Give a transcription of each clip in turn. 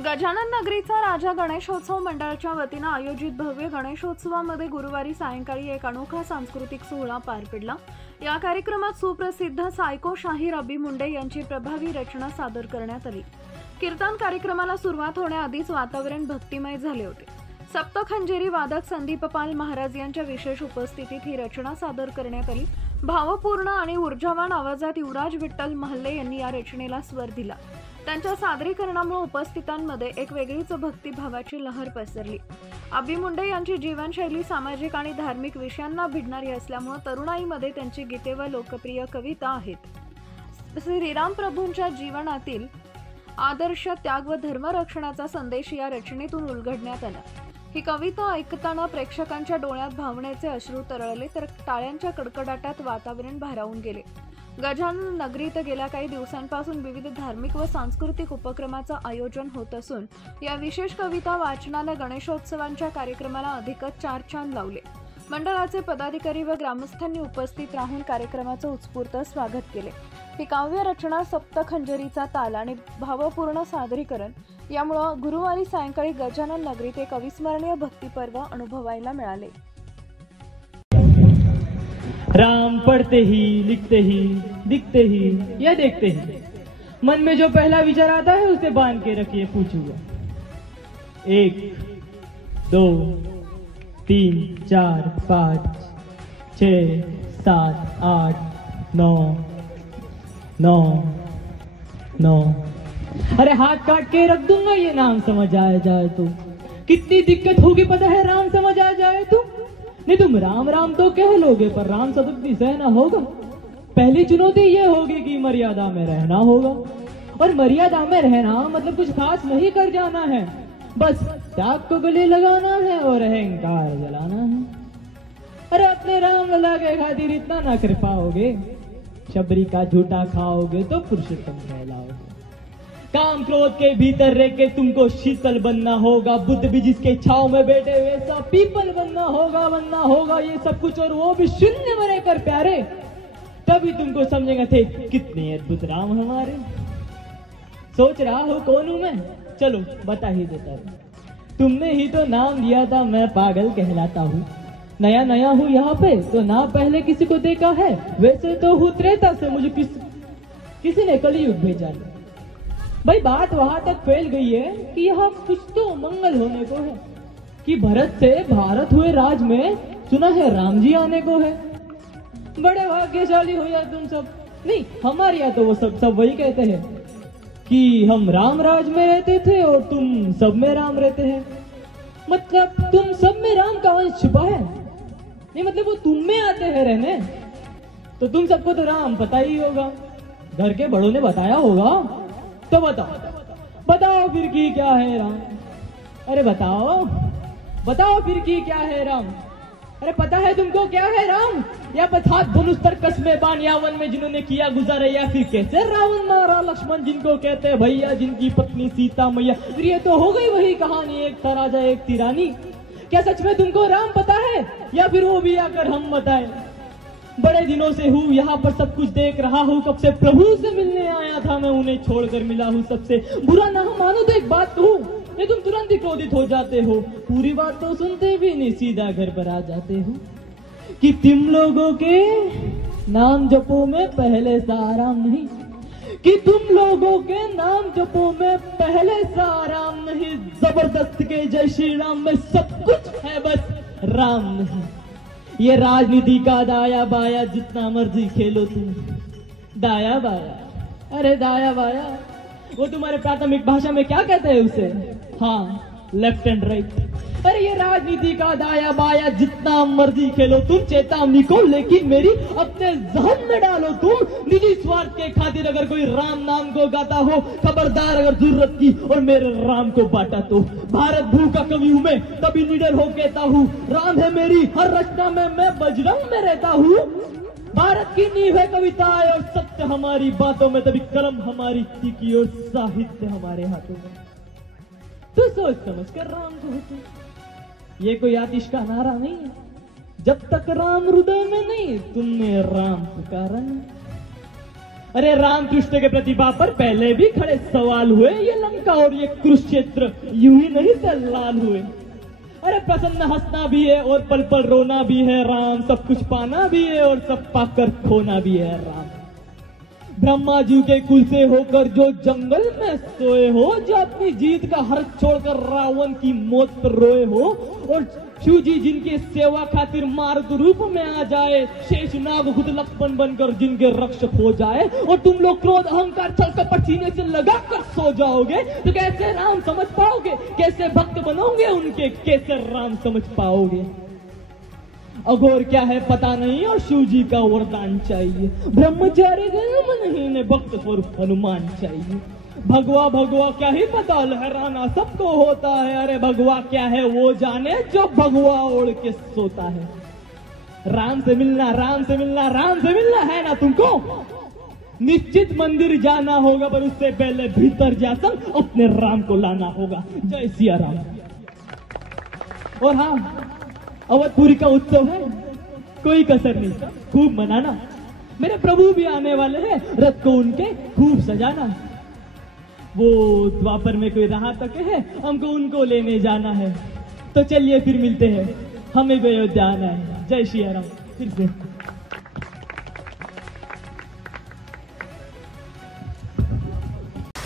गजानन नगरीचा राजा गणेशोत्सव मंडळाच्या वतीनं आयोजित भव्य गणेशोत्सवामध्ये गुरुवारी सायंकाळी एक अनोखा सांस्कृतिक सोहळा पार पडला। या कार्यक्रमात सुप्रसिद्ध सायको शाहीर अबी मुंडे यांची प्रभावी रचना सादर करण्यात आली। कीर्तन कार्यक्रमाला सुरुवात होण्याआधीच वातावरण भक्तिमय झाले होते। सप्तखंजेरी वादक संदीप पाल महाराज यांच्या विशेष उपस्थितीत ही रचना सादर करण्यात आली। भावपूर्ण आणि ऊर्जावान आवाजात युवराज विठ्ठल महल्ले यांनी या रचनेला स्वर दिला। त्यांच्या सादरीकरणामुळे उपस्थितांमध्ये एक वेगळीच भक्तिभावाची लहर पसरली। अबी मुंडे यांची जीवनशैली सामाजिक आणि धार्मिक विषयांना भिडणारी असल्यामुळे तरुणाईमध्ये त्यांची गीते व लोकप्रिय कविता आहेत। श्रीराम प्रभूंच्या जीवनातील आदर्श, त्याग व धर्मरक्षणाचा संदेश या रचनेतून उलगडण्यात आला। ही कविता ऐकताना प्रेक्षकांच्या डोळ्यात भावनेचे अश्रू तरळले तर टाळ्यांच्या कडकडाटात वातावरण भारावून गेले। गजानन नगरीत गेल्या काही दिवसांपासून विविध धार्मिक व सांस्कृतिक उपक्रमांचं आयोजन होत असून या विशेष कविता वाचनाने गणेशोत्सवांच्या कार्यक्रमाला अधिकच चार चांद लावले। मंडळाचे पदाधिकारी व ग्रामस्थांनी उपस्थित राहून कार्यक्रमाचं उत्स्फूर्त स्वागत केले। ही काव्य रचना, सप्तखंजरीचा ताल आणि भावपूर्ण सादरीकरण यामुळे गुरुवारी सायंकाळी गजानन नगरीत एक अविस्मरणीय भक्तिपर्व अनुभवायला मिळाले। राम पढ़ते ही, लिखते ही, दिखते ही या देखते ही, मन में जो पहला विचार आता है उसे बांध के रखिए पूछूंगा। 1 2 3 4 5 6 7 8 9 9 9। अरे हाथ काट के रख दूंगा ये नाम समझ आ जाए तो। कितनी दिक्कत होगी पता है राम समझ आ जाए तो। नहीं तुम राम राम तो कह लोगे पर राम सदुक्ति सहना होगा। पहली चुनौती ये होगी कि मर्यादा में रहना होगा। और मर्यादा में रहना मतलब कुछ खास नहीं कर जाना है, बस त्याग को गले लगाना है और अहंकार जलाना है। अरे अपने राम लला के खातिर इतना ना कर पाओगे, शबरी का झूठा खाओगे तो पुरुषोत्तम कहलाओगे। काम क्रोध के भीतर रह के तुमको शीतल बनना होगा। बुद्ध भी जिसके छाव में बैठे वैसा पीपल बनना होगा ये सब कुछ, और वो भी शून्य में रहकर प्यारे। तभी तुमको समझेंगे थे कितने अद्भुत राम हमारे। सोच रहा हो कौन हूं मैं? चलो बता ही देता हूं। तुमने ही तो नाम दिया था मैं पागल कहलाता हूँ। नया नया हूँ यहाँ पे तो ना पहले किसी को देखा है। वैसे तो हूँ त्रेता से, मुझे किसी ने कलयुग भेजा। भाई बात वहां तक फैल गई है कि यहाँ कुछ तो मंगल होने को है, कि भरत से भारत हुए राज में सुना है राम जी आने को है। बड़े भाग्यशाली हो यार तुम सब। नहीं हमारे यहाँ तो वो सब वही कहते हैं कि हम राम राज में रहते थे और तुम सब में राम रहते हैं। मतलब तुम सब में राम का अंश छिपा है। नहीं मतलब वो तुम में आते हैं रहने। तो तुम सबको तो राम पता ही होगा, घर के बड़ों ने बताया होगा। तो बताओ फिर की क्या है राम। अरे बताओ फिर की क्या है राम। अरे पता है तुमको क्या है राम? या पथात धनुष तर्कस में बाण यावन में जिन्होंने किया गुजारा, या फिर कैसे रावण मारा लक्ष्मण जिनको कहते हैं भैया, जिनकी पत्नी सीता मैया। फिर ये तो हो गई वही कहानी, एक था राजा एक थी रानी। क्या सच में तुमको राम पता है या फिर वो भी आकर हम बताए? बड़े दिनों से हूँ यहाँ पर, सब कुछ देख रहा हूँ। कब से प्रभु से मिलने आया था मैं, उन्हें छोड़कर मिला हूँ सबसे। बुरा ना मानो तो एक बात कहूँ, ये तुम तुरंत ही क्रोधित हो जाते हो। पूरी बात तो सुनते भी नहीं, सीधा घर पर आ जाते हो। कि तुम लोगों के नाम जपो में पहले सा आराम नहीं, कि तुम लोगों के नाम जपो में पहले सा आराम नहीं। जबरदस्त के जय श्री राम में सब कुछ है बस राम नहीं। ये राजनीति का दाया बाया जितना मर्जी खेलो तुम। दाया बाया, अरे दाया बाया वो तुम्हारे प्राथमिक भाषा में क्या कहते हैं उसे? हाँ, लेफ्ट एंड राइट। अरे ये राजनीति का दाया बाया जितना मर्जी खेलो तुम, चेतावनी को लेकिन मेरी अपने जहन में डालो तुम। निजी स्वार्थ के खातिर अगर कोई राम नाम को गाता हो, खबरदार अगर जरूरत की और मेरे राम को बांटा तो। भारत भू का कवि हूं मैं, तभी निडर हो कहता हूँ राम है मेरी हर रचना में, मैं बजरंग में रहता हूँ। भारत की नींव है कविताएं और सत्य हमारी बातों में, तभी कलम हमारी तीखी और साहित्य हमारे हाथों में। तो सोच समझ कर राम को होते, ये कोई आतिश का नारा नहीं है। जब तक राम हृदय में नहीं तुमने राम पुकारा नहीं। अरे राम कृष्ण के प्रतिभा पर पहले भी खड़े सवाल हुए, ये लंका और ये कुरुक्षेत्र यूं ही नहीं से लाल हुए। अरे प्रसन्न हंसना भी है और पल पल रोना भी है राम, सब कुछ पाना भी है और सब पाकर खोना भी है राम। ब्रह्मा जी के कुल से होकर जो जंगल में सोए हो, जो अपनी जीत का हर्ष छोड़कर रावण की मौत पर रोए हो, और शिव जी जिनके सेवा खातिर मारुत रूप में आ जाए, शेषनाग खुद लक्ष्मण बनकर जिनके रक्षक हो जाए, और तुम लोग क्रोध अहंकार छल कपट सीने से लगा कर सो जाओगे, तो कैसे राम समझ पाओगे? कैसे भक्त बनोगे उनके? कैसे राम समझ पाओगे? अघोर क्या है पता नहीं और शिव जी का वरदान चाहिए, ब्रह्मचारी जन्म नहीं ने भक्त स्वरूप हनुमान चाहिए। भगवा भगवा क्या ही पता, लहराना सबको होता है। अरे भगवा क्या है वो जाने जो भगवा ओढ़ के सोता है। राम से मिलना, राम से मिलना, राम से मिलना है ना तुमको? निश्चित मंदिर जाना होगा, पर उससे पहले भीतर जाकर अपने राम को लाना होगा। जय सिया राम। और हाँ, अवधपुरी का उत्सव है, कोई कसर नहीं, खूब मनाना। मेरे प्रभु भी आने वाले हैं, रथ को उनके खूब सजाना। वो द्वापर में कोई रहा तक है, हमको उनको लेने जाना है। तो चलिए फिर मिलते हैं, हमें भी अयोध्या आना है। जय श्री राम। फिर से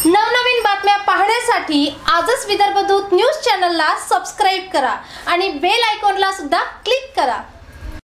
नवनवीन बातम्या पाहण्यासाठी आजच विदर्भ दूत न्यूज चॅनलला सबस्क्राईब करा आणि बेल आयकॉनला सुद्धा क्लिक करा।